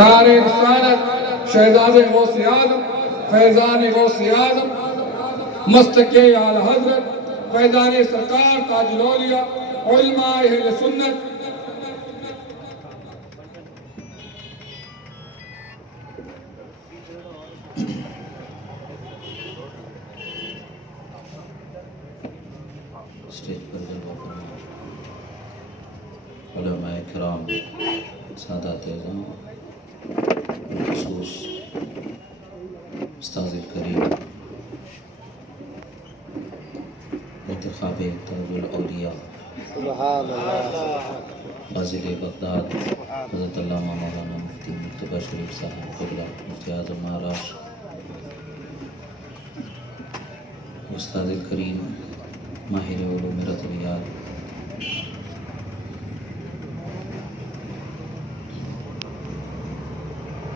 نعرہ رسالت شہزاد غوث اعظم فیضان غوث اعظم مستقی اعلی حضرت فیضان سرکار تاج الاولیاء علماء اہل سنت اسٹیج پر جلوہ فرما علماء کرام، سادات اعظم، بالخصوص استاذ کریم انتخاب تاج الاولیاء غازی بغداد حضرت علامہ مولانا مفتی مرتضی شریف صاحب قبلہ مفتی اعظم مہاراشٹر، استاد کریم ماہر علوم رضویات،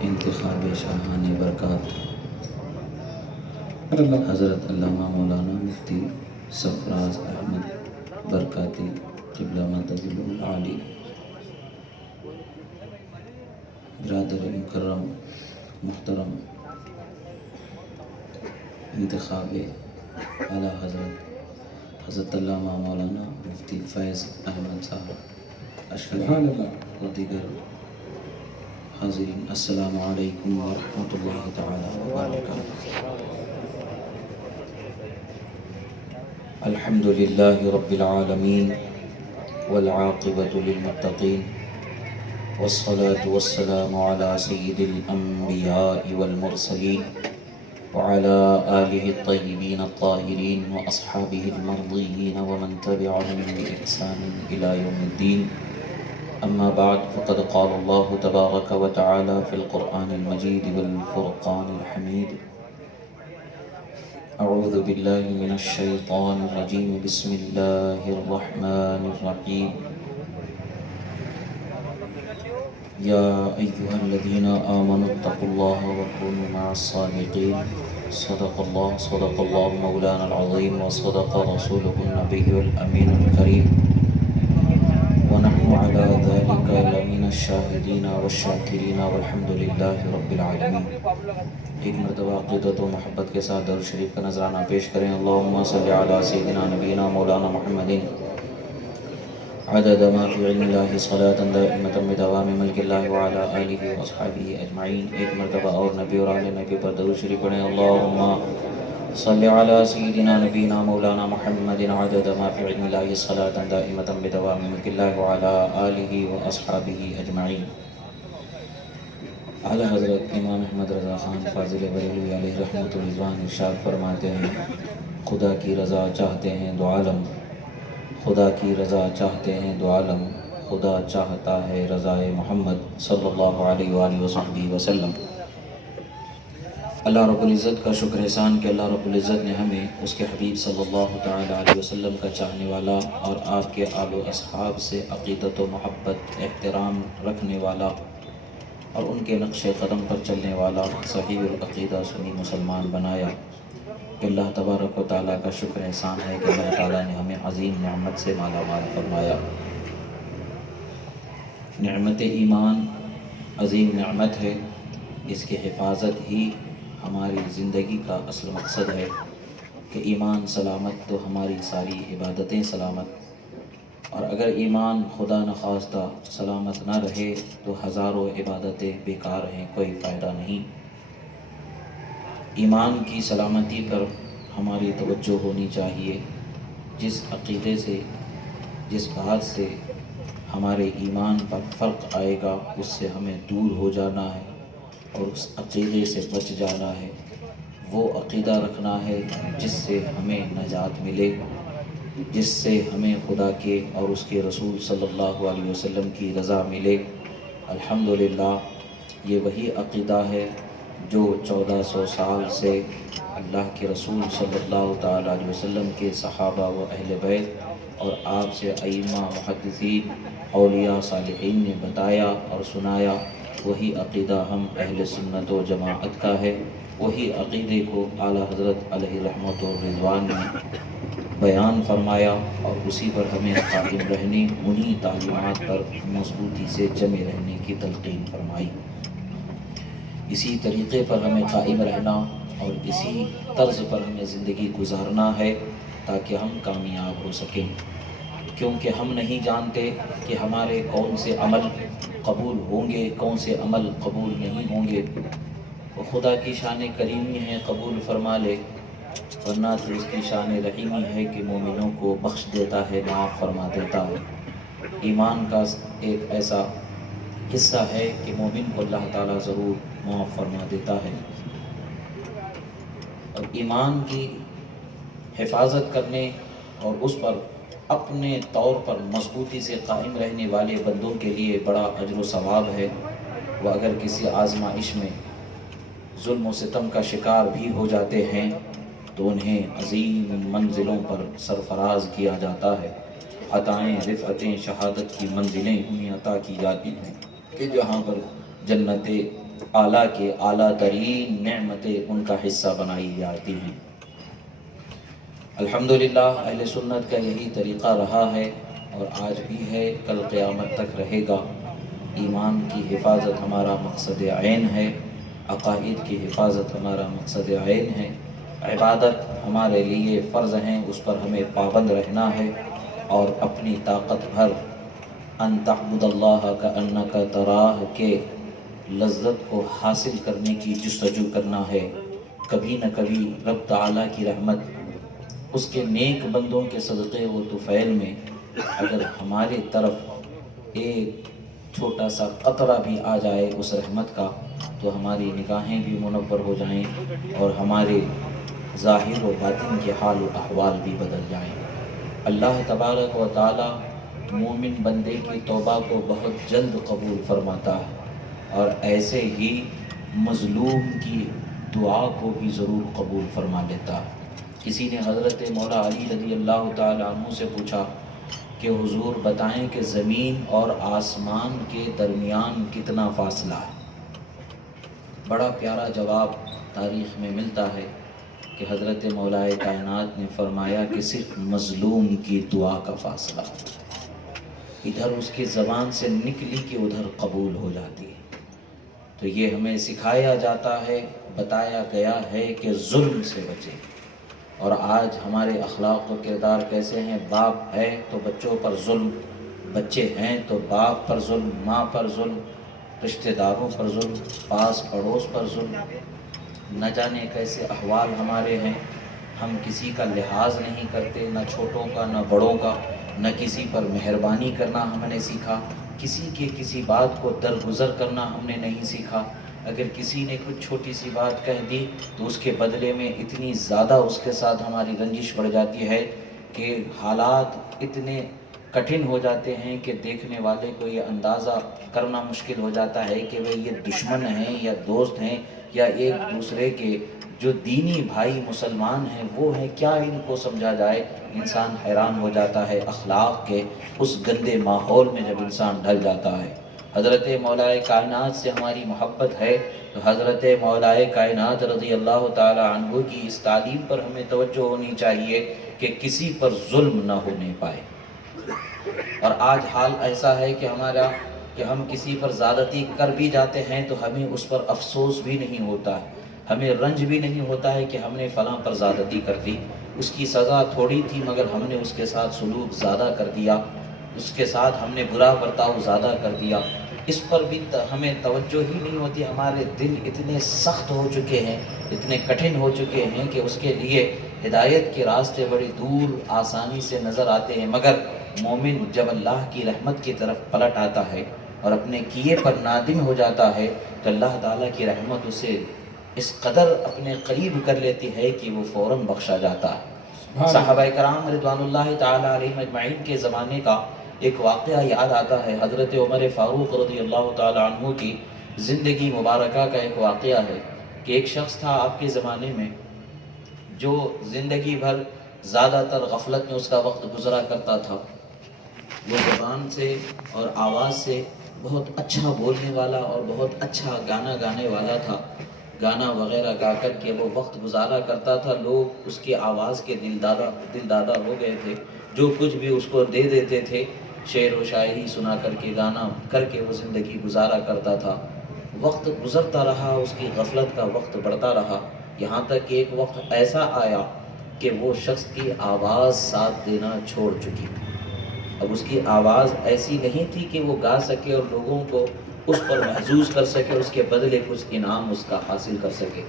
انتخاب شاہان برکات حضرت علامہ مولانا مفتی سرفراز احمد برکاتی قبلہ منتظر العالی، برادر مکرم محترم انتخاب اعلیٰ حضرت علامہ مولانا مفتی فیض احمد صاحب اشرف و دیگر حاضرین، السلام علیکم ورحمۃ اللہ تعالی وبرکاتہ۔ الحمد للہ رب العالمین والعاقبۃ للمتقین والصلاة والسلام علی سید الانبیاء والمرسلین وعلى آلہ الطیبین الطاہرین واصحابہ المرضیین ومن تبعهم بإحسان إلى یوم الدین، اما بعد فقد قال اللہ تبارک وتعالی فی القرآن المجید والفرقان الحمید، اعوذ باللہ من الشیطان الرجیم، بسم اللہ الرحمن الرحیم، یا ایہا الذین آمنوا اتقوا اللہ وکونوا مع الصادقین، صدق اللہ مولانا العظیم وصدق رسولہ النبی الامین الکریم، ونحن على ذلك لمن الشاہدین والشاکرین والحمد للہ رب العالمین۔ ایک مرتبہ عقیدت و محبت کے ساتھ درود شریف کا نذرانہ پیش کریں۔ اللہم صلی علی سیدنا نبینا مولانا محمد عدد ما فی علم اللہ صلاة دائمة بدوام ملک اللہ وعلی آلہ واصحابہ اجمعین۔ ایک مرتبہ اور نبی اور آل نبی پر درود شریف پڑھیں۔ اللہم صلی علی سیدنا نبینا مولانا محمد عدد ما فی علم اللہ صلاة دائمة بدوام ملک اللہ وعلی آلہ واصحابہ اجمعین۔ اعلیٰ حضرت امام احمد رضا خان فاضل بریلوی علیہ رحمۃ الرضوان ارشاد فرماتے ہیں، خدا کی رضا چاہتے ہیں دو عالم، خدا کی رضا چاہتے ہیں دو عالم، خدا چاہتا ہے رضا محمد صلی اللہ علیہ وآلہ وصحبہ وسلم۔ اللہ رب العزت کا شکر احسان کہ اللہ رب العزت نے ہمیں اس کے حبیب صلی اللہ تعالی علیہ وسلم کا چاہنے والا اور آپ کے آل و اصحاب سے عقیدت و محبت احترام رکھنے والا اور ان کے نقش قدم پر چلنے والا صحیح العقیدہ سنی مسلمان بنایا، کہ اللہ تبارک و تعالیٰ کا شکر احسان ہے کہ اللہ تعالیٰ نے ہمیں عظیم نعمت سے مالا مال فرمایا۔ نعمت ایمان عظیم نعمت ہے، اس کی حفاظت ہی ہماری زندگی کا اصل مقصد ہے کہ ایمان سلامت تو ہماری ساری عبادتیں سلامت، اور اگر ایمان خدا نخواستہ سلامت نہ رہے تو ہزاروں عبادتیں بیکار ہیں، کوئی فائدہ نہیں۔ ایمان کی سلامتی پر ہماری توجہ ہونی چاہیے۔ جس عقیدے سے، جس بات سے ہمارے ایمان پر فرق آئے گا اس سے ہمیں دور ہو جانا ہے اور اس عقیدے سے بچ جانا ہے۔ وہ عقیدہ رکھنا ہے جس سے ہمیں نجات ملے، جس سے ہمیں خدا کے اور اس کے رسول صلی اللہ علیہ وسلم کی رضا ملے۔ الحمدللہ یہ وہی عقیدہ ہے جو 1400 سال سے اللہ کے رسول صلی اللہ تعالی علیہ وسلم کے صحابہ و اہل بیت اور آپ سے ائمہ محدثین اولیاء صالحین نے بتایا اور سنایا۔ وہی عقیدہ ہم اہل سنت و جماعت کا ہے، وہی عقیدے کو اعلیٰ حضرت علیہ رحمۃ الرضوان نے بیان فرمایا اور اسی پر ہمیں قائم رہنے، انہی تعلیمات پر مضبوطی سے جمے رہنے کی تلقین فرمائی۔ اسی طریقے پر ہمیں قائم رہنا اور اسی طرز پر ہمیں زندگی گزارنا ہے تاکہ ہم کامیاب ہو سکیں، کیونکہ ہم نہیں جانتے کہ ہمارے کون سے عمل قبول ہوں گے، کون سے عمل قبول نہیں ہوں گے۔ وہ خدا کی شان کریمی ہے، قبول فرما لے، ورنہ تو اس کی شان رحیمی ہے کہ مومنوں کو بخش دیتا ہے، معاف فرما دیتا ہے۔ ایمان کا ایک ایسا حصہ ہے کہ مومن کو اللہ تعالیٰ ضرور معاف فرما دیتا ہے۔ اور ایمان کی حفاظت کرنے اور اس پر اپنے طور پر مضبوطی سے قائم رہنے والے بندوں کے لیے بڑا اجر و ثواب ہے۔ وہ اگر کسی آزمائش میں ظلم و ستم کا شکار بھی ہو جاتے ہیں تو انہیں عظیم منزلوں پر سرفراز کیا جاتا ہے۔ عطائیں، رفعتیں، شہادت کی منزلیں انہیں عطا کی جاتی ہیں کہ جہاں پر جنت اعلیٰ کے اعلیٰ ترین نعمتیں ان کا حصہ بنائی جاتی ہیں۔ الحمدللہ اہل سنت کا یہی طریقہ رہا ہے اور آج بھی ہے، کل قیامت تک رہے گا۔ ایمان کی حفاظت ہمارا مقصد عین ہے، عقائد کی حفاظت ہمارا مقصد عین ہے، عبادت ہمارے لیے فرض ہیں، اس پر ہمیں پابند رہنا ہے اور اپنی طاقت بھر ان تعبد اللہ کأنک تراہ کے لذت کو حاصل کرنے کی جستجو کرنا ہے۔ کبھی نہ کبھی رب تعالیٰ کی رحمت اس کے نیک بندوں کے صدقے و طفیل میں اگر ہماری طرف ایک چھوٹا سا قطرہ بھی آ جائے اس رحمت کا تو ہماری نگاہیں بھی منور ہو جائیں اور ہمارے ظاہر و باطن کے حال و احوال بھی بدل جائیں۔ اللہ تبارک و تعالی مومن بندے کی توبہ کو بہت جلد قبول فرماتا ہے اور ایسے ہی مظلوم کی دعا کو بھی ضرور قبول فرما لیتا ہے۔ کسی نے حضرت مولا علی رضی اللہ تعالیٰ عنہ سے پوچھا کہ حضور بتائیں کہ زمین اور آسمان کے درمیان کتنا فاصلہ ہے؟ بڑا پیارا جواب تاریخ میں ملتا ہے کہ حضرت مولا کائنات نے فرمایا کہ صرف مظلوم کی دعا کا فاصلہ، ادھر اس کی زبان سے نکلی کہ ادھر قبول ہو جاتی ہے۔ تو یہ ہمیں سکھایا جاتا ہے، بتایا گیا ہے کہ ظلم سے بچیں۔ اور آج ہمارے اخلاق و کردار کیسے ہیں؟ باپ ہے تو بچوں پر ظلم، بچے ہیں تو باپ پر ظلم، ماں پر ظلم، رشتہ داروں پر ظلم، پاس پڑوس پر ظلم، نہ جانے کیسے احوال ہمارے ہیں۔ ہم کسی کا لحاظ نہیں کرتے، نہ چھوٹوں کا نہ بڑوں کا، نہ کسی پر مہربانی کرنا ہم نے سیکھا، کسی کے کسی بات کو درگزر کرنا ہم نے نہیں سیکھا۔ اگر کسی نے کچھ چھوٹی سی بات کہہ دی تو اس کے بدلے میں اتنی زیادہ اس کے ساتھ ہماری رنجش بڑھ جاتی ہے کہ حالات اتنے کٹھن ہو جاتے ہیں کہ دیکھنے والے کو یہ اندازہ کرنا مشکل ہو جاتا ہے کہ وہ یہ دشمن ہیں یا دوست ہیں یا ایک دوسرے کے جو دینی بھائی مسلمان ہیں وہ ہیں، کیا ان کو سمجھا جائے۔ انسان حیران ہو جاتا ہے اخلاق کے اس گندے ماحول میں جب انسان ڈھل جاتا ہے۔ حضرت مولا کائنات سے ہماری محبت ہے تو حضرت مولا کائنات رضی اللہ تعالی عنہ کی اس تعلیم پر ہمیں توجہ ہونی چاہیے کہ کسی پر ظلم نہ ہونے پائے۔ اور آج حال ایسا ہے کہ ہم کسی پر زیادتی کر بھی جاتے ہیں تو ہمیں اس پر افسوس بھی نہیں ہوتا ہے، ہمیں رنج بھی نہیں ہوتا ہے کہ ہم نے فلاں پر زیادتی کر دی، اس کی سزا تھوڑی تھی مگر ہم نے اس کے ساتھ سلوک زیادہ کر دیا، اس کے ساتھ ہم نے برا برتاؤ زیادہ کر دیا، اس پر بھی ہمیں توجہ ہی نہیں ہوتی۔ ہمارے دل اتنے سخت ہو چکے ہیں، اتنے کٹھن ہو چکے ہیں کہ اس کے لیے ہدایت کے راستے بڑی دور آسانی سے نظر آتے ہیں، مگر مومن جب اللہ کی رحمت کی طرف پلٹ آتا ہے اور اپنے کیے پر نادم ہو جاتا ہے تو اللہ تعالیٰ کی رحمت اسے اس قدر اپنے قریب کر لیتی ہے کہ وہ فوراً بخشا جاتا ہے۔ صحابہ کرام رضوان اللہ تعالیٰ علیہم اجمعین کے زمانے کا ایک واقعہ یاد آتا ہے۔ حضرت عمر فاروق رضی اللہ تعالیٰ عنہ کی زندگی مبارکہ کا ایک واقعہ ہے کہ ایک شخص تھا آپ کے زمانے میں جو زندگی بھر زیادہ تر غفلت میں اس کا وقت گزرا کرتا تھا۔ وہ زبان سے اور آواز سے بہت اچھا بولنے والا اور بہت اچھا گانا گانے والا تھا، گانا وغیرہ گا کر کے وہ وقت گزارا کرتا تھا۔ لوگ اس کی آواز کے دل دادا ہو گئے تھے، جو کچھ بھی اس کو دے دیتے تھے، شعر و شاعری سنا کر کے، گانا کر کے وہ زندگی گزارا کرتا تھا۔ وقت گزرتا رہا، اس کی غفلت کا وقت بڑھتا رہا، یہاں تک کہ ایک وقت ایسا آیا کہ وہ شخص کی آواز ساتھ دینا چھوڑ چکی۔ اب اس کی آواز ایسی نہیں تھی کہ وہ گا سکے اور لوگوں کو اس پر محظوظ کر سکے، اس کے بدلے کچھ انعام اس کا حاصل کر سکے۔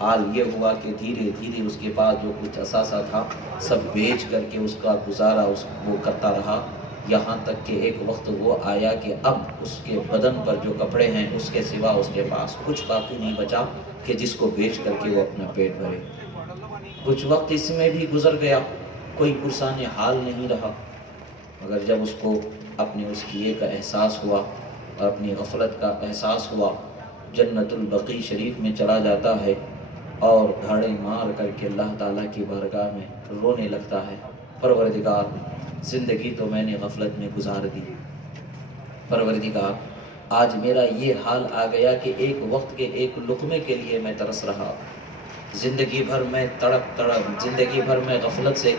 حال یہ ہوا کہ دھیرے دھیرے اس کے پاس جو کچھ اثاثہ تھا سب بیچ کر کے اس کا گزارا وہ کرتا رہا، یہاں تک کہ ایک وقت وہ آیا کہ اب اس کے بدن پر جو کپڑے ہیں اس کے سوا اس کے پاس کچھ باقی نہیں بچا کہ جس کو بیچ کر کے وہ اپنا پیٹ بھرے۔ کچھ وقت اس میں بھی گزر گیا، کوئی پرسان حال نہیں رہا، مگر جب اس کو اپنے اس کیے کا احساس ہوا اور اپنی غفلت کا احساس ہوا، جنت البقیع شریف میں چلا جاتا ہے اور دھاڑے مار کر کے اللہ تعالیٰ کی بارگاہ میں رونے لگتا ہے، پروردگار زندگی تو میں نے غفلت میں گزار دی، پروردگار آج میرا یہ حال آ گیا کہ ایک وقت کے ایک لقمے کے لیے میں ترس رہا، زندگی بھر میں تڑپ زندگی بھر میں غفلت سے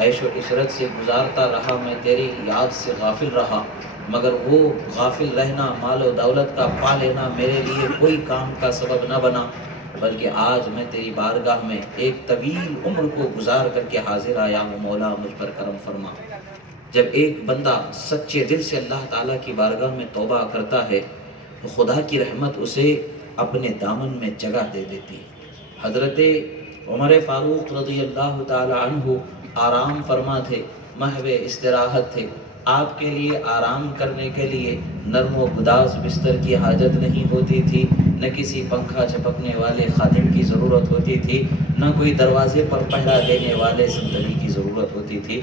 عیش و عشرت سے گزارتا رہا، میں تیری یاد سے غافل رہا، مگر وہ غافل رہنا، مال و دولت کا پا لینا میرے لیے کوئی کام کا سبب نہ بنا، بلکہ آج میں تیری بارگاہ میں ایک طویل عمر کو گزار کر کے حاضر آیا ہوں، مولا مجھ پر کرم فرما۔ جب ایک بندہ سچے دل سے اللہ تعالیٰ کی بارگاہ میں توبہ کرتا ہے تو خدا کی رحمت اسے اپنے دامن میں جگہ دے دیتی ہے۔ حضرت عمر فاروق رضی اللہ تعالی عنہ آرام فرما تھے، محو استراحت تھے، آپ کے لیے آرام کرنے کے لیے نرم و گداز بستر کی حاجت نہیں ہوتی تھی، نہ کسی پنکھا جھپکنے والے خادم کی ضرورت ہوتی تھی، نہ کوئی دروازے پر پہرا دینے والے سنتری کی ضرورت ہوتی تھی۔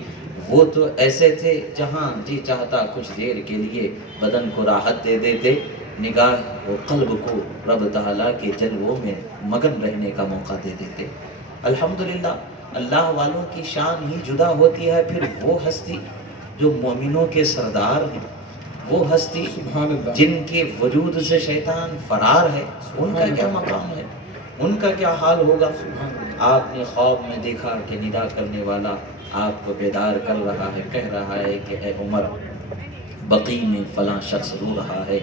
وہ تو ایسے تھے جہاں جی چاہتا کچھ دیر کے لیے بدن کو راحت دے دیتے، نگاہ و قلب کو رب تعالیٰ کے جلووں میں مگن رہنے کا موقع دے دیتے۔ الحمدللہ اللہ والوں کی شان ہی جدا ہوتی ہے، پھر وہ ہستی جو مومنوں کے سردار ہیں، وہ ہستی جن کے وجود سے شیطان فرار ہے، ان کا کیا مقام ہے، ان کا کیا حال ہوگا۔ آپ نے خواب میں دیکھا کہ ندا کرنے والا آپ کو بیدار کر رہا ہے، کہہ رہا ہے کہ اے عمر، بقیع میں فلاں شخص رو رہا ہے،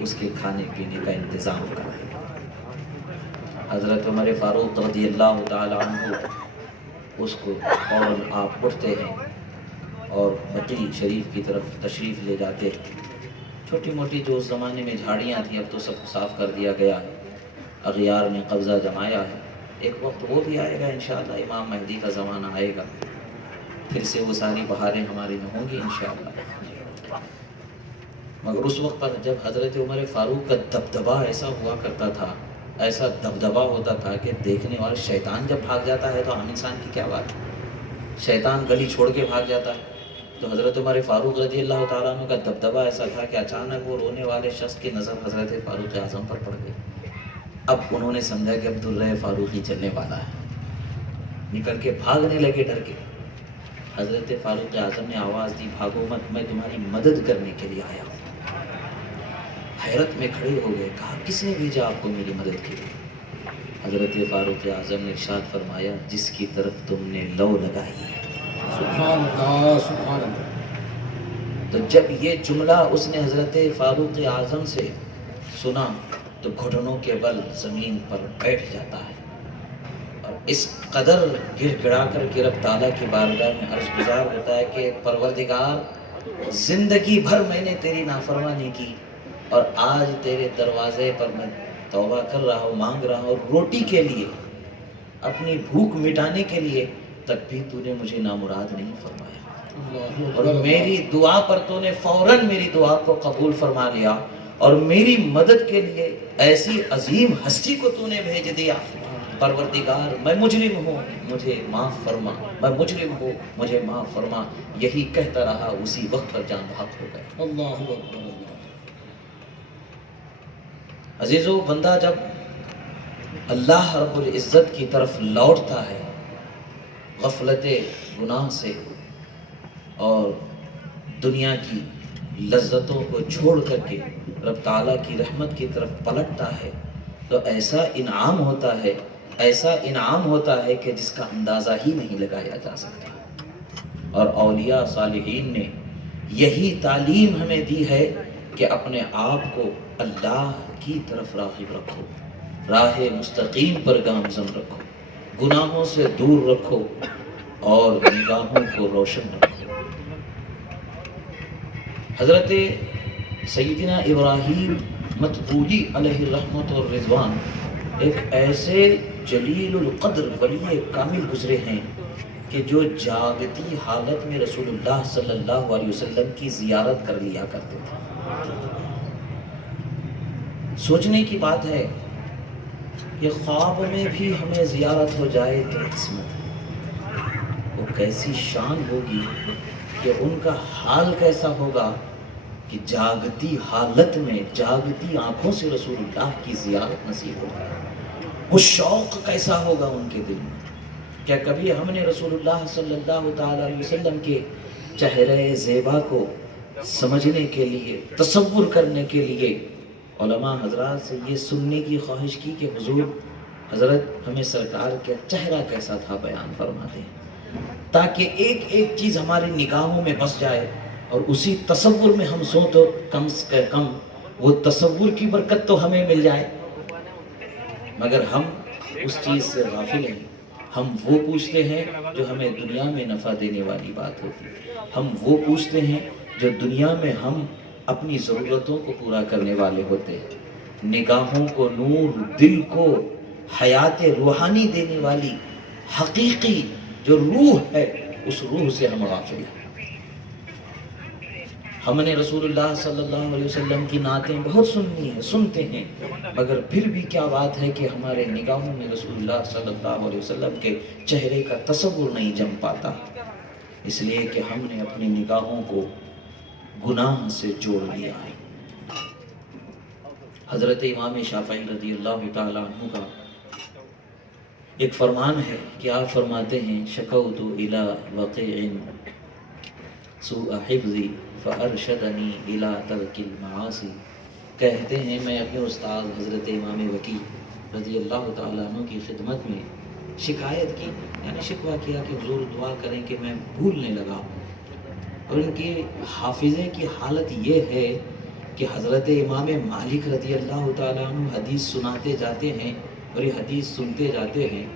اس کے کھانے پینے کا انتظام کرائے۔ حضرت عمر فاروق رضی اللہ تعالی عنہ اس کو فوراً آپ اٹھتے ہیں اور بقیع شریف کی طرف تشریف لے جاتے ہیں۔ چھوٹی موٹی جو اس زمانے میں جھاڑیاں تھیں اب تو سب صاف کر دیا گیا ہے، اغیار نے قبضہ جمایا ہے، ایک وقت وہ بھی آئے گا انشاءاللہ، امام مہدی کا زمانہ آئے گا، پھر سے وہ ساری بہاریں ہماری میں ہوں گی انشاءاللہ۔ مگر اس وقت پر جب حضرت عمر فاروق کا دبدبہ ایسا ہوا کرتا تھا، ایسا دبدبہ ہوتا تھا کہ دیکھنے والے، شیطان جب بھاگ جاتا ہے تو عام انسان کی کیا بات ہے، شیطان گلی چھوڑ کے بھاگ جاتا ہے، تو حضرت عمر فاروق رضی اللہ تعالیٰ عنہ کا دبدبہ ایسا تھا کہ اچانک وہ رونے والے شخص کی نظر حضرت فاروق اعظم پر پڑ گئی۔ اب انہوں نے سمجھا کہ عبداللہ فاروق ہی چلنے والا ہے، نکل کے بھاگنے لگے ڈر کے۔ حضرت فاروق اعظم نے آواز دی، بھاگو مت، میں تمہاری مدد کرنے کے لیے آیا ہوں۔ حیرت میں کھڑے ہو گئے، کہا کس نے بھیجا آپ کو میری مدد کے لیے؟ حضرت فاروق اعظم نے ارشاد فرمایا، جس کی طرف تم نے لو لگائی ہے۔ سبحان اللہ، سبحان اللہ۔ تو جب یہ جملہ اس نے حضرت فاروق اعظم سے سنا تو گھٹنوں کے بل زمین پر بیٹھ جاتا ہے اور اس قدر گر گڑا کر کے رب تعالیٰ کی بارگاہ میں عرض گزار ہوتا ہے کہ پروردگار، زندگی بھر میں نے تیری نافرمانی کی اور آج تیرے دروازے پر میں توبہ کر رہا ہوں، مانگ رہا ہوں روٹی کے لیے، اپنی بھوک مٹانے کے لیے، تب بھی تو نے مجھے نامراد نہیں فرمایا، اور میری دعا پر تو نے فوراً میری دعا کو قبول فرما لیا اور میری مدد کے لیے ایسی عظیم ہستی کو تو نے بھیج دیا۔ پروردگار میں مجرم ہوں، مجھے معاف فرما، میں مجرم ہوں، مجھے معاف فرما۔ یہی کہتا رہا، اسی وقت پر جان بحق ہو گئے۔ اللہ اکبر۔ عزیزو، بندہ جب اللہ رب العزت کی طرف لوٹتا ہے غفلت گناہ سے اور دنیا کی لذتوں کو چھوڑ کر کے رب تعالیٰ کی رحمت کی طرف پلٹتا ہے تو ایسا انعام ہوتا ہے، ایسا انعام ہوتا ہے کہ جس کا اندازہ ہی نہیں لگایا جا سکتا۔ اور اولیاء صالحین نے یہی تعلیم ہمیں دی ہے کہ اپنے آپ کو اللہ کی طرف راغب رکھو، راہ مستقیم پر گامزن رکھو، گناہوں سے دور رکھو اور نگاہوں کو روشن رکھو۔ حضرت سیدنا ابراہیم مطبولی علیہ الرحمت اور رضوان ایک ایسے جلیل القدر ولی کامل گزرے ہیں کہ جو جاگتی حالت میں رسول اللہ صلی اللہ علیہ وسلم کی زیارت کر لیا کرتے تھے۔ سوچنے کی بات ہے کہ خواب میں بھی ہمیں زیارت ہو جائے تو قسمت ہے۔ وہ کیسی شان ہوگی کہ ان کا حال کیسا ہوگا کہ جاگتی حالت میں جاگتی آنکھوں سے رسول اللہ کی زیارت نصیب ہو جائے۔ وہ شوق کیسا ہوگا ان کے دل میں۔ کیا کبھی ہم نے رسول اللہ صلی اللہ تعالی علیہ وسلم کے چہرے زیبا کو سمجھنے کے لیے، تصور کرنے کے لیے علماء حضرات سے یہ سننے کی خواہش کی کہ حضور حضرت ہمیں سرکار کا چہرہ کیسا تھا بیان فرما دیں، تاکہ ایک ایک چیز ہماری نگاہوں میں بس جائے اور اسی تصور میں ہم سو تو کم سے کم وہ تصور کی برکت تو ہمیں مل جائے۔ مگر ہم اس چیز سے غافل ہیں۔ ہم وہ پوچھتے ہیں جو ہمیں دنیا میں نفع دینے والی بات ہوتی ہے، ہم وہ پوچھتے ہیں جو دنیا میں ہم اپنی ضرورتوں کو پورا کرنے والے ہوتے ہیں۔ نگاہوں کو نور، دل کو حیات روحانی دینے والی حقیقی جو روح ہے، اس روح سے ہم غافل ہیں۔ ہم نے رسول اللہ صلی اللہ علیہ وسلم کی نعتیں بہت سنی ہیں، سنتے ہیں، مگر پھر بھی کیا بات ہے کہ ہمارے نگاہوں میں رسول اللہ صلی اللہ علیہ وسلم کے چہرے کا تصور نہیں جم پاتا، اس لیے کہ ہم نے اپنی نگاہوں کو گناہ سے جوڑ لیا ہے۔ حضرت امام شافعی رضی اللہ تعالی عنہ کا ایک فرمان ہے کہ آپ فرماتے ہیں شکوت الی وقیع سوء حفظی فارشدنی الی ترک المعاصی، کہتے ہیں میں اپنے استاد حضرت امام وکیع رضی اللہ تعالیٰ عنہ کی خدمت میں شکایت کی، یعنی شکوہ کیا کہ حضور دعا کریں کہ میں بھولنے لگا ہوں، اور ان کی حافظے کی حالت یہ ہے کہ حضرت امام مالک رضی اللہ تعالیٰ عنہ حدیث سناتے جاتے ہیں اور یہ حدیث سنتے جاتے ہیں،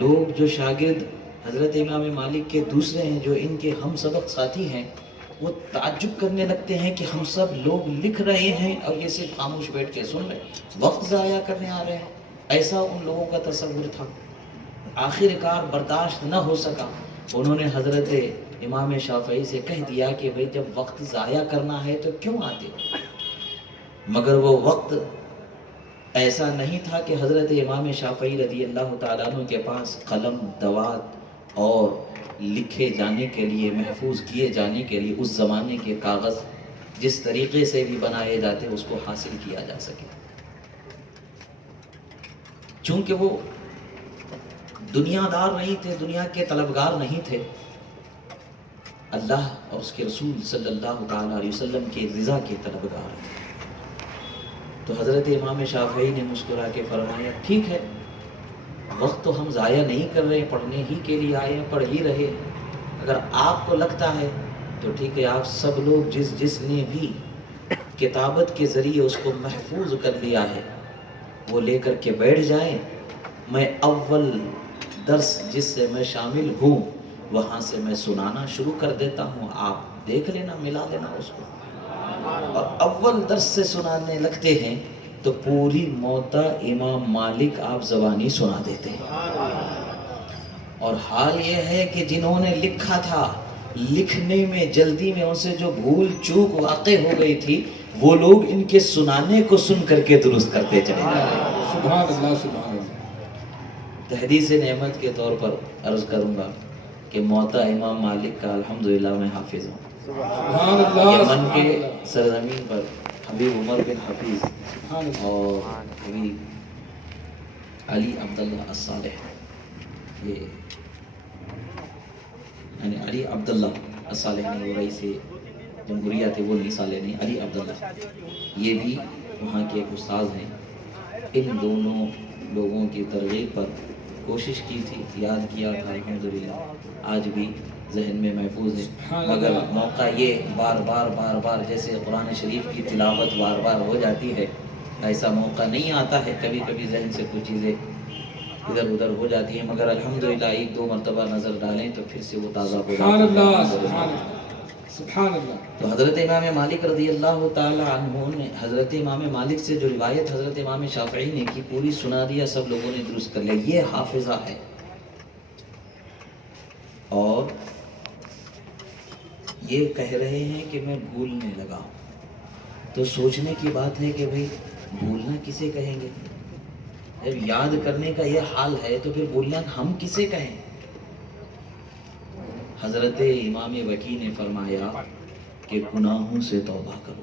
لوگ جو شاگرد حضرت امام مالک کے دوسرے ہیں، جو ان کے ہم سبق ساتھی ہیں، وہ تعجب کرنے لگتے ہیں کہ ہم سب لوگ لکھ رہے ہیں اور یہ صرف خاموش بیٹھ کے سن رہے ہیں، وقت ضائع کرنے آ رہے ہیں۔ ایسا ان لوگوں کا تصور تھا۔ آخر کار برداشت نہ ہو سکا، انہوں نے حضرت امام شافعی سے کہہ دیا کہ بھئی جب وقت ضائع کرنا ہے تو کیوں آتے ہو؟ مگر وہ وقت ایسا نہیں تھا کہ حضرت امام شافعی رضی اللہ تعالیٰ عنہ کے پاس قلم، دوات اور لکھے جانے کے لیے، محفوظ کیے جانے کے لیے اس زمانے کے کاغذ جس طریقے سے بھی بنائے جاتے اس کو حاصل کیا جا سکے۔ چونکہ وہ دنیا دار نہیں تھے، دنیا کے طلبگار نہیں تھے، اللہ اور اس کے رسول صلی اللہ تعالیٰ علیہ وسلم کے رضا کے طلبگار تھے۔ تو حضرت امام شافعی نے مسکرا کے فرمایا ٹھیک ہے، وقت تو ہم ضائع نہیں کر رہے، پڑھنے ہی کے لیے آئے ہیں، پڑھ ہی رہے، اگر آپ کو لگتا ہے تو ٹھیک ہے، آپ سب لوگ جس نے بھی کتابت کے ذریعے اس کو محفوظ کر لیا ہے وہ لے کر کے بیٹھ جائیں، میں اول درس جس سے میں شامل ہوں وہاں سے میں سنانا شروع کر دیتا ہوں، آپ دیکھ لینا، ملا لینا اس کو۔ اور اول درس سے سنانے لگتے ہیں تو پوری موطا امام مالک آپ زبانی سنا دیتے ہیں۔ اور حال یہ ہے کہ جنہوں نے لکھا تھا، لکھنے میں جلدی میں ان سے جو بھول چوک واقع ہو گئی تھی، وہ لوگ ان کے سنانے کو سن کر کے درست کرتے چلے گئے۔ سبحان اللہ، سبحان اللہ۔ تحدیث نعمت کے طور پر عرض کروں گا کہ موطا امام مالک کا الحمدللہ میں حافظ ہوں۔ سبحان اللہ، یمن کے سرزمین پر حبیب عمر بن حفیظ اور حبیب علی عبداللہ الصالح، یہ یعنی علی عبداللہ الصالح نہیں، وہ رئیس جمہوریہ تھے، وہ نہیں صالح نہیں، علی عبداللہ، یہ بھی وہاں کے ایک استاذ ہیں۔ ان دونوں لوگوں کی ترغیب پر کوشش کی تھی، یاد کیا تھا، الحمدللہ آج بھی ذہن میں محفوظ ہے۔ مگر موقع یہ بار بار جیسے قرآن شریف کی تلاوت بار بار ہو جاتی ہے ایسا موقع نہیں آتا ہے، کبھی کبھی ذہن سے کچھ چیزیں ادھر ادھر ہو جاتی ہیں، مگر الحمدللہ ایک دو مرتبہ نظر ڈالیں تو پھر سے وہ تازہ ہو سبحان جاتا اللہ، ہے۔ سبحان اللہ، سبحان اللہ۔ تو حضرت امام مالک رضی اللہ تعالی عنہ نے، حضرت امام مالک سے جو روایت حضرت امام شافعی نے کی پوری سنا دیا، سب لوگوں نے درست کر لیا، یہ حافظہ ہے۔ اور یہ کہہ رہے ہیں کہ میں بھولنے لگا، تو سوچنے کی بات ہے کہ بھئی بھولنا کسے کہیں گے؟ جب یاد کرنے کا یہ حال ہے تو پھر بھولنا ہم کسے کہیں؟ حضرت امام وکی نے فرمایا کہ گناہوں سے توبہ کرو۔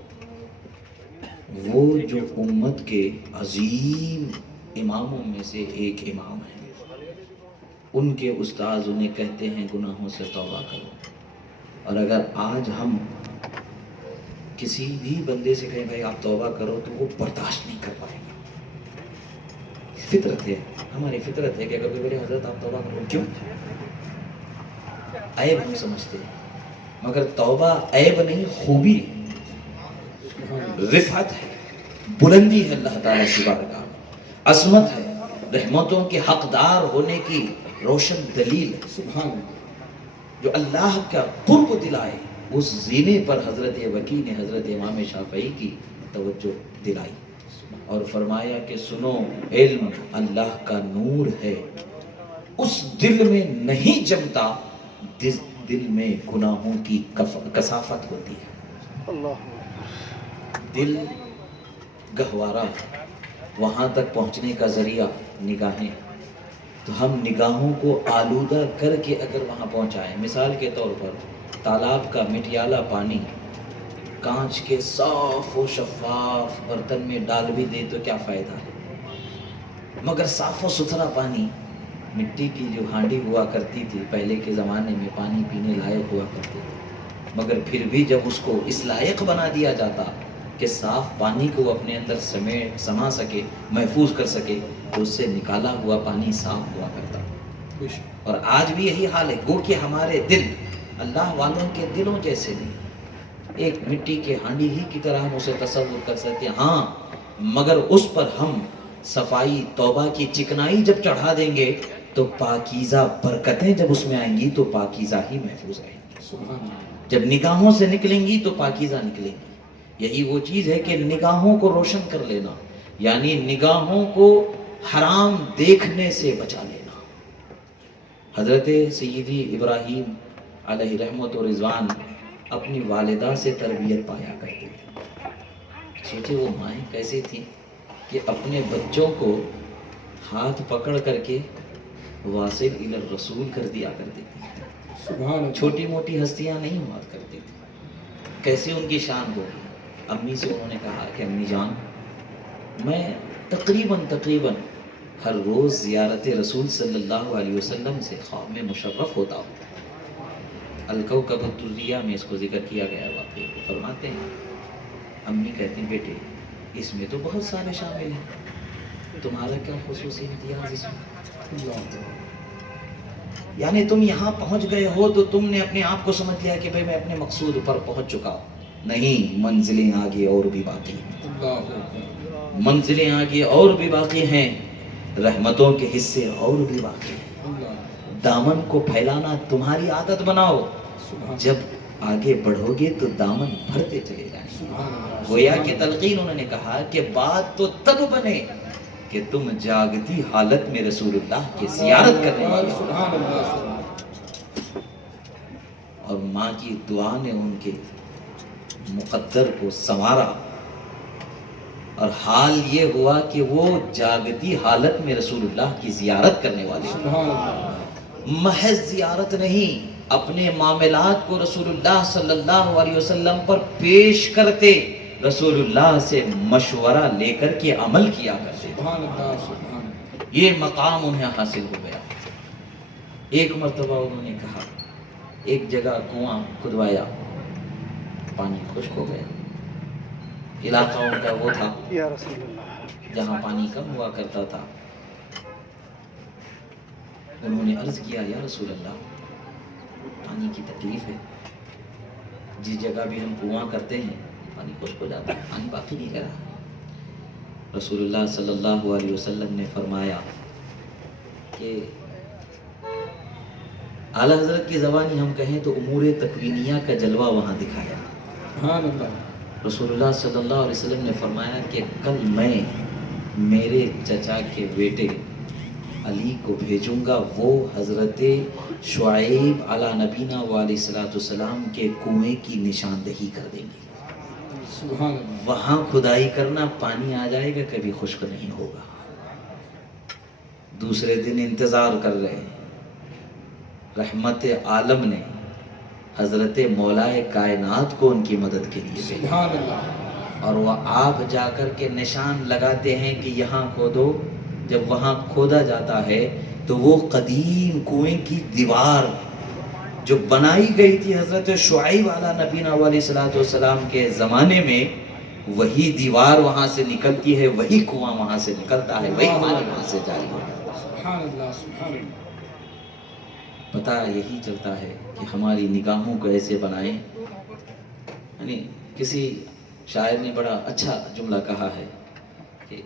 وہ جو امت کے عظیم اماموں میں سے ایک امام ہیں، ان کے استاذ انہیں کہتے ہیں گناہوں سے توبہ کرو۔ اور اگر آج ہم کسی بھی بندے سے کہیں بھائی آپ توبہ کرو تو وہ برداشت نہیں کر پائے گا۔ فطرت ہے، ہماری فطرت ہے کہ اگر کوئی بولے حضرت آپ توبہ کرو، کیوں؟ عیب ہم سمجھتے ہیں، مگر توبہ عیب نہیں، خوبی ہے، رفعت ہے، بلندی ہے اللہ تعالیٰ کی بارگاہ میں، عظمت ہے، رحمتوں کے حقدار ہونے کی روشن دلیل ہے۔ سبحان اللہ۔ جو اللہ کا قرب دلائے، اس زینے پر حضرت وکی نے حضرت امام شافعی کی توجہ دلائی اور فرمایا کہ سنو، علم اللہ کا نور ہے، اس دل میں نہیں جمتا جس دل میں گناہوں کی کثافت ہوتی ہے۔ دل گہوارہ، وہاں تک پہنچنے کا ذریعہ نگاہیں، تو ہم نگاہوں کو آلودہ کر کے اگر وہاں پہنچائیں، مثال کے طور پر تالاب کا مٹیالہ پانی کانچ کے صاف و شفاف برتن میں ڈال بھی دے تو کیا فائدہ ہے؟ مگر صاف و ستھرا پانی، مٹی کی جو ہانڈی ہوا کرتی تھی پہلے کے زمانے میں، پانی پینے لائق ہوا کرتے تھے، مگر پھر بھی جب اس کو اس لائق بنا دیا جاتا کہ صاف پانی کو وہ اپنے اندر سما سکے، محفوظ کر سکے، تو اس سے نکالا ہوا پانی صاف ہوا کرتا۔ اور آج بھی یہی حال ہے، گو کہ ہمارے دل اللہ والوں کے دلوں جیسے نہیں، ایک مٹی کے ہانڈی ہی کی طرح ہم اسے تصور کر سکتے ہیں، ہاں، مگر اس پر ہم صفائی توبہ کی چکنائی جب چڑھا دیں گے تو پاکیزہ برکتیں جب اس میں آئیں گی تو پاکیزہ ہی محفوظ رہیں گی۔ جب نگاہوں سے نکلیں گی تو پاکیزہ نکلیں گی۔ یہی وہ چیز ہے کہ نگاہوں کو روشن کر لینا، یعنی نگاہوں کو حرام دیکھنے سے بچا لینا۔ حضرت سیدی ابراہیم علیہ رحمت و رضوان اپنی والدہ سے تربیت پایا کرتے تھے۔ سوچے وہ مائیں کیسے تھیں کہ اپنے بچوں کو ہاتھ پکڑ کر کے واصل الی الرسول کر دیا کرتی تھی۔ سبحان اللہ۔ چھوٹی موٹی ہستیاں نہیں ہوا کرتی تھی، کیسے ان کی شان ہو۔ امی سے انہوں نے کہا کہ امی جان، میں تقریباً ہر روز زیارت رسول صلی اللہ علیہ وسلم سے خواب میں مشرف ہوتا ہوں۔ الکوکب الدریہ میں اس کو ذکر کیا گیا ہے، واقعی فرماتے ہیں، امی کہتی ہیں بیٹے اس میں تو بہت سارے شامل ہیں، تمہارا کیا خصوصی امتیاز اس میں؟ یعنی تم یہاں پہنچ گئے ہو تو تم نے اپنے آپ کو سمجھ لیا کہ بھئی میں اپنے مقصود پر پہنچ چکا ہوں۔ نہیں، منزلیں آگے اور بھی باقی ہیں، منزلیں آگے اور بھی باقی ہیں، رحمتوں کے حصے اور بھی باقی ہیں۔ دامن کو پھیلانا تمہاری عادت بناؤ، جب آگے بڑھو گے تو دامن بھرتے چلے جائیں۔ گویا کہ تلقین انہوں نے کہا کہ بات تو تب بنے کہ تم جاگتی حالت میں رسول اللہ کی زیارت کرنے والے ہو۔ اور ماں کی دعا نے ان کے مقدر کو سنوارا، اور حال یہ ہوا کہ وہ جاگتی حالت میں رسول اللہ کی زیارت کرنے والے ہیں۔ محض زیارت نہیں، اپنے معاملات کو رسول اللہ صلی اللہ علیہ وسلم پر پیش کرتے، رسول اللہ سے مشورہ لے کر کے عمل کیا کرتے۔ یہ مقام انہیں حاصل ہو گیا۔ ایک مرتبہ انہوں نے کہا، ایک جگہ کنواں کھدوایا، پانی خشک ہو گیا، علاقہ ان کا وہ تھا جہاں پانی کم ہوا کرتا تھا۔ انہوں نے عرض کیا، یا رسول اللہ پانی کی تکلیف ہے، جس جگہ بھی ہم کنواں کرتے ہیں پانی خشک ہو جاتا ہے، پانی باقی نہیں رہا۔ رسول اللہ صلی اللہ علیہ وسلم نے فرمایا کہ اعلیٰ حضرت کی زبانی ہم کہیں تو امور تکوینیہ کا جلوہ وہاں دکھایا. سبحان اللہ. رسول اللہ صلی اللہ علیہ وسلم نے فرمایا کہ کل میں میرے چچا کے بیٹے علی کو بھیجوں گا، وہ حضرت شعیب علی نبینا علیہ الصلوۃ والسلام کے کنویں کی نشاندہی کر دیں گے. سبحان اللہ. وہاں کھدائی کرنا، پانی آ جائے گا، کبھی خشک نہیں ہوگا. دوسرے دن انتظار کر رہے ہیں. رحمت عالم نے حضرت مولائے کائنات کو ان کی مدد کے لیے بھیجا، سبحان اللہ. اور وہ آپ جا کر کے نشان لگاتے ہیں کہ یہاں کھودو. جب وہاں کھودا جاتا ہے تو وہ قدیم کنویں کی دیوار جو بنائی گئی تھی حضرت شعیب علیہ نبینا علیہ الصلوۃ والسلام کے زمانے میں، وہی دیوار وہاں سے نکلتی ہے، وہی کنواں وہاں سے نکلتا ہے، وہی پانی وہاں سے جاری ہوتا ہے. سبحان اللہ. سبحان اللہ. پتہ یہی چلتا ہے کہ ہماری نگاہوں کو ایسے بنائیں. یعنی کسی شاعر نے بڑا اچھا جملہ کہا ہے کہ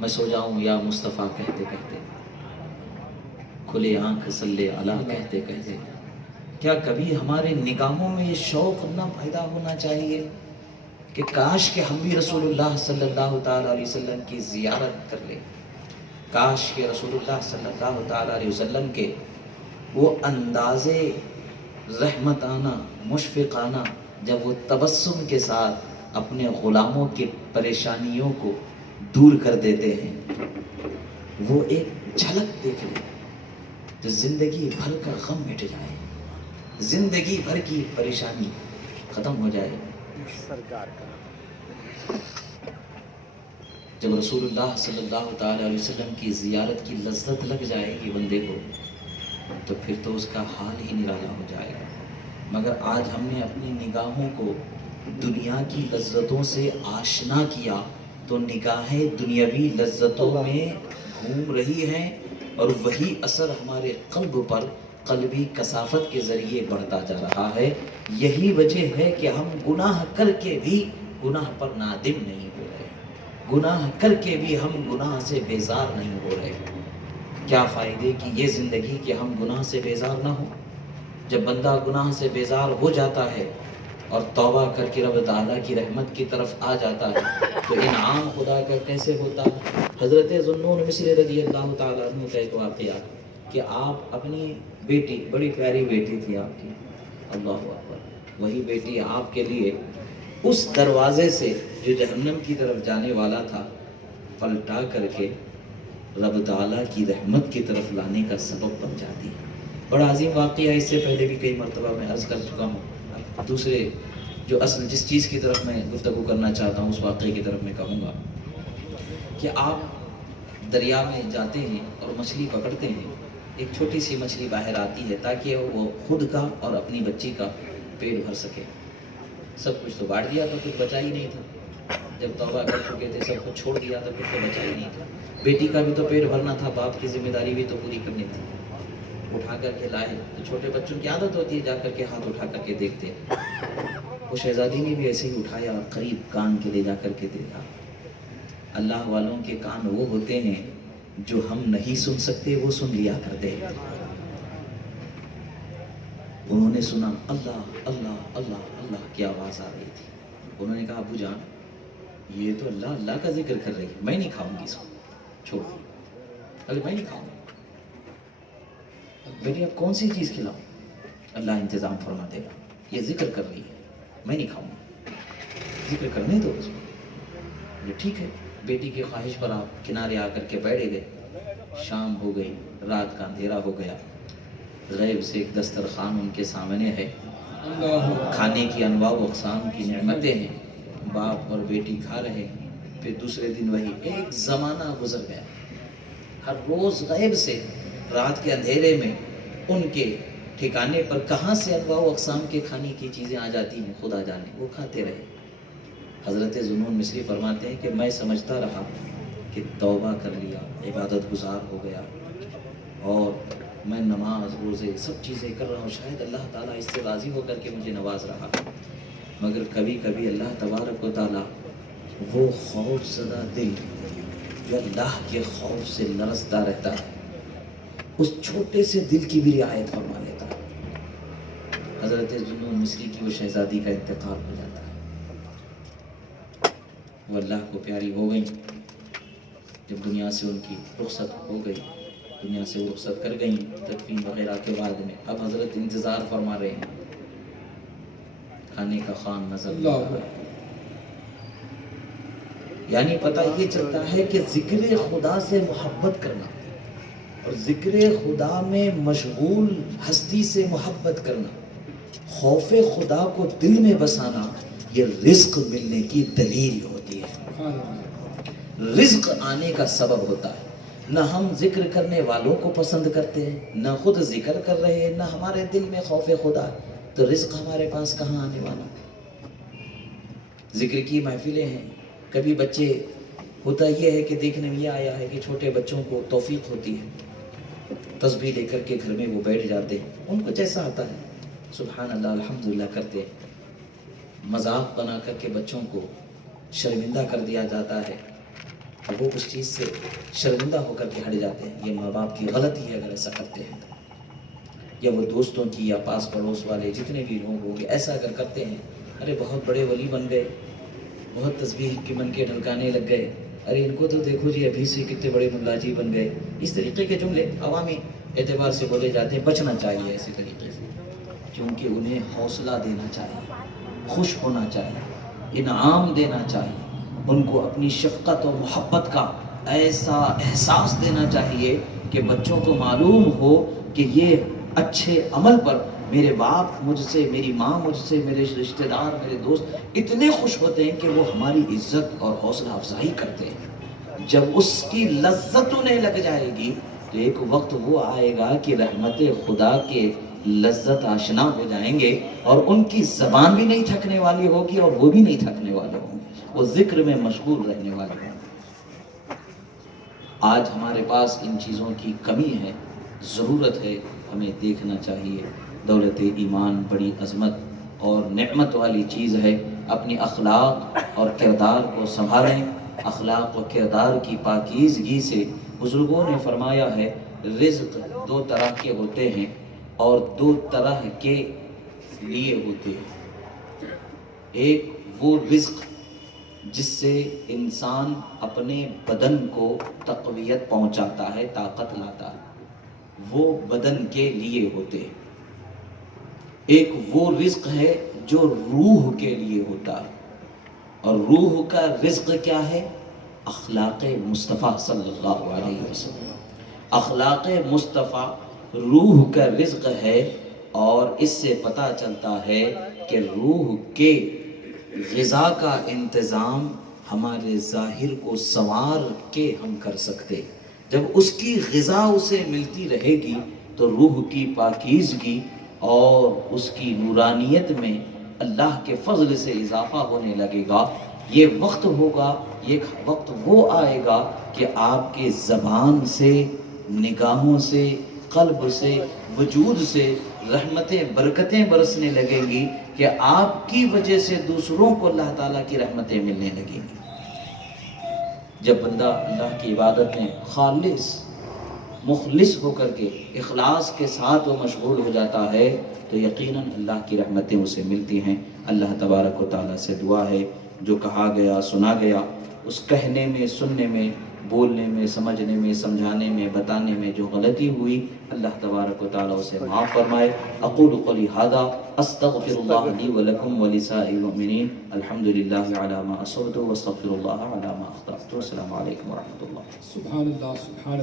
میں سو جاؤں یا مصطفیٰ کہتے کہتے، کھلے آنکھ صلی اللہ کہتے کہتے. کیا کبھی ہمارے نگاہوں میں یہ شوق نہ پیدا ہونا چاہیے کہ کاش کہ ہم بھی رسول اللہ صلی اللہ تعالیٰ علیہ وسلم کی زیارت کر لیں. کاش کہ رسول اللہ صلی اللہ تعالیٰ علیہ وسلم کے وہ انداز رحمتانہ مشفقانہ، جب وہ تبسم کے ساتھ اپنے غلاموں کی پریشانیوں کو دور کر دیتے ہیں، وہ ایک جھلک دیکھ لیں تو زندگی بھر کا غم مٹ جائے، زندگی بھر کی پریشانی ختم ہو جائے. جب رسول اللہ صلی اللہ تعالیٰ علیہ وسلم کی زیارت کی لذت لگ جائے گی بندے کو، تو پھر تو اس کا حال ہی نرالا ہو جائے گا. مگر آج ہم نے اپنی نگاہوں کو دنیا کی لذتوں سے آشنا کیا تو نگاہیں دنیاوی لذتوں میں گھوم رہی ہیں، اور وہی اثر ہمارے قلب پر قلبی کثافت کے ذریعے بڑھتا جا رہا ہے. یہی وجہ ہے کہ ہم گناہ کر کے بھی گناہ پر نادم نہیں ہو رہے، گناہ کر کے بھی ہم گناہ سے بیزار نہیں ہو رہے. کیا فائدے کی یہ زندگی کہ ہم گناہ سے بیزار نہ ہوں؟ جب بندہ گناہ سے بیزار ہو جاتا ہے اور توبہ کر کے رب تعالیٰ کی رحمت کی طرف آ جاتا ہے تو انعام خدا کا کیسے ہوتا ہے. حضرت ذوالنون مصری رضی اللہ تعالیٰ عنہ کا ایک واقعہ کہ آپ اپنی بیٹی، بڑی پیاری بیٹی تھی آپ کی، اللہ اکبر، وہی بیٹی آپ کے لیے اس دروازے سے جو جہنم کی طرف جانے والا تھا پلٹا کر کے رب تعالیٰ کی رحمت کی طرف لانے کا سبب بن جاتی ہے. بڑا عظیم واقعہ، اس سے پہلے بھی کئی مرتبہ میں عرض کر چکا ہوں. دوسرے جو اصل جس چیز کی طرف میں گفتگو کرنا چاہتا ہوں اس واقعے کی طرف میں کہوں گا کہ آپ دریا میں جاتے ہیں اور مچھلی پکڑتے ہیں. ایک چھوٹی سی مچھلی باہر آتی ہے تاکہ وہ خود کا اور اپنی بچی کا پیٹ بھر سکے. سب کچھ تو بانٹ دیا تو کچھ بچا ہی نہیں تھا. جب توبہ کر چکے تھے، سب کچھ چھوڑ دیا تو کچھ تو بچا ہی نہیں تھا. بیٹی کا بھی تو پیٹ بھرنا تھا، باپ کی ذمہ داری بھی تو پوری کرنی تھی. اٹھا کر کے لائے تو چھوٹے بچوں کی عادت ہوتی ہے جا کر کے ہاتھ اٹھا کر کے دیکھتے ہیں. وہ شہزادی نے بھی ایسے ہی اٹھایا اور قریب کان کے لے جا کر کے دیکھا. اللہ والوں کے کان وہ ہوتے ہیں جو ہم نہیں سن سکتے، وہ سن لیا کرتے ہیں. انہوں نے سنا اللہ اللہ اللہ اللہ کی آواز آ رہی تھی. انہوں نے کہا ابو جان یہ تو اللہ اللہ کا ذکر کر رہی ہے، میں نہیں کھاؤں گی اس کو، چھوڑ. ارے میں نہیں کھاؤں گا. بیٹی اب کون سی چیز کھلاؤں؟ اللہ انتظام فرما دے گا. یہ ذکر کر رہی ہے، میں نہیں کھاؤں گا، ذکر کرنے دو اس کو. ٹھیک ہے. بیٹی کی خواہش پر آپ کنارے آ کر کے بیٹھے گئے. شام ہو گئی، رات کا اندھیرا ہو گیا. غیب سے ایک دسترخوان ان کے سامنے ہے، کھانے کی انواع و اقسام کی نعمتیں ہیں. باپ اور بیٹی کھا رہے ہیں. پھر دوسرے دن وہی ایک زمانہ گزر گیا. ہر روز غیب سے رات کے اندھیرے میں ان کے ٹھکانے پر کہاں سے انواع و اقسام کے کھانے کی چیزیں آ جاتی ہیں خدا جانے. وہ کھاتے رہے. حضرت ذوالنون مصری فرماتے ہیں کہ میں سمجھتا رہا کہ توبہ کر لیا، عبادت گزار ہو گیا اور میں نماز روزے سب چیزیں کر رہا ہوں، شاید اللہ تعالیٰ اس سے راضی ہو کر کے مجھے نواز رہا. مگر کبھی کبھی اللہ تبارک و تعالیٰ وہ خوف زدہ دل جو اللہ کے خوف سے لرزتا رہتا ہے، اس چھوٹے سے دل کی بھی رعایت فرما لیتا ہے۔ حضرت ذوالنون مصری کی وہ شہزادی کا انتقال ہو جاتا ہے، وہ اللہ کو پیاری ہو گئی۔ جب دنیا سے ان کی رخصت ہو گئی، دنیا سے وہ رخصت کر گئیں تدفین وغیرہ کے بعد میں، اب حضرت انتظار فرما رہے ہیں، کھانے کا خوان نظر نہیں آ رہا ہے۔ یعنی پتہ یہ چلتا ہے کہ ذکر خدا سے محبت کرنا اور ذکر خدا میں مشغول ہستی سے محبت کرنا، خوف خدا کو دل میں بسانا، یہ رزق ملنے کی دلیل ہوتی ہے، رزق آنے کا سبب ہوتا ہے۔ نہ ہم ذکر کرنے والوں کو پسند کرتے ہیں، نہ خود ذکر کر رہے ہیں، نہ ہمارے دل میں خوف خدا، تو رزق ہمارے پاس کہاں آنے والا؟ ذکر کی محفلیں ہیں، کبھی بچے، ہوتا یہ ہے کہ دیکھنے میں یہ آیا ہے کہ چھوٹے بچوں کو توفیق ہوتی ہے، تسبیح لے کر کے گھر میں وہ بیٹھ جاتے ہیں، ان کو جیسا آتا ہے سبحان اللہ الحمدللہ کرتے ہیں، مذاق بنا کر کے بچوں کو شرمندہ کر دیا جاتا ہے، وہ اس چیز سے شرمندہ ہو کر کے ہٹ جاتے ہیں۔ یہ ماں باپ کی غلطی ہے اگر ایسا کرتے ہیں، یا وہ دوستوں کی یا پاس پڑوس والے جتنے بھی لوگ ہوں گے ایسا اگر کرتے ہیں، ارے بہت بڑے ولی بن گئے، بہت تسبیح کی من کے ڈھلکانے لگ گئے، ارے ان کو تو دیکھو جی ابھی سے کتنے بڑے ملا جی بن گئے، اس طریقے کے جملے عوامی اعتبار سے بولے جاتے ہیں۔ بچنا چاہیے ایسے طریقے سے، کیونکہ انہیں حوصلہ دینا چاہیے، خوش ہونا چاہیے، انعام دینا چاہیے، ان کو اپنی شفقت اور محبت کا ایسا احساس دینا چاہیے کہ بچوں کو معلوم ہو کہ یہ اچھے عمل پر میرے باپ مجھ سے، میری ماں مجھ سے، میرے رشتہ دار، میرے دوست اتنے خوش ہوتے ہیں کہ وہ ہماری عزت اور حوصلہ افزائی کرتے ہیں۔ جب اس کی لذت انہیں لگ جائے گی تو ایک وقت وہ آئے گا کہ رحمت خدا کے لذت آشنا ہو جائیں گے، اور ان کی زبان بھی نہیں تھکنے والی ہوگی اور وہ بھی نہیں تھکنے والے ہوں گے، وہ ذکر میں مشغول رہنے والے ہوں گے۔ آج ہمارے پاس ان چیزوں کی کمی ہے، ضرورت ہے، ہمیں دیکھنا چاہیے۔ دولت ایمان بڑی عظمت اور نعمت والی چیز ہے، اپنی اخلاق اور کردار کو سنبھالیں۔ اخلاق و کردار کی پاکیزگی سے بزرگوں نے فرمایا ہے، رزق دو طرح کے ہوتے ہیں اور دو طرح کے لیے ہوتے ہیں۔ ایک وہ رزق جس سے انسان اپنے بدن کو تقویت پہنچاتا ہے، طاقت لاتا ہے، وہ بدن کے لیے ہوتے ہیں۔ ایک وہ رزق ہے جو روح کے لیے ہوتا ہے، اور روح کا رزق کیا ہے؟ اخلاق مصطفیٰ صلی اللہ علیہ وسلم۔ اخلاق مصطفیٰ روح کا رزق ہے، اور اس سے پتہ چلتا ہے کہ روح کے غذا کا انتظام ہمارے ظاہر کو سنوار کے ہم کر سکتے۔ جب اس کی غذا اسے ملتی رہے گی تو روح کی پاکیزگی اور اس کی نورانیت میں اللہ کے فضل سے اضافہ ہونے لگے گا۔ یہ وقت ہوگا، یہ وقت وہ آئے گا کہ آپ کے زبان سے، نگاہوں سے، قلب سے، وجود سے رحمتیں برکتیں برسنے لگیں گی کہ آپ کی وجہ سے دوسروں کو اللہ تعالیٰ کی رحمتیں ملنے لگیں گی۔ جب بندہ اللہ کی عبادت میں خالص مخلص ہو کر کے اخلاص کے ساتھ وہ مشغول ہو جاتا ہے تو یقیناً اللہ کی رحمتیں اسے ملتی ہیں۔ اللہ تبارک و تعالیٰ سے دعا ہے، جو کہا گیا سنا گیا، اس کہنے میں، سننے میں، بولنے میں، سمجھنے میں، سمجھانے میں، بتانے میں جو غلطی ہوئی، اللہ تبارک و تعالیٰ اسے معاف فرمائے۔ اقول قولی ھذا استغفر اللہ لی ولکم ولسائر المؤمنین، الحمد للہ علی ما اصبت واستغفر اللہ علی ما اخطأت۔ السلام علیکم ورحمۃ اللہ۔ سبحان اللہ، سبحان اللہ۔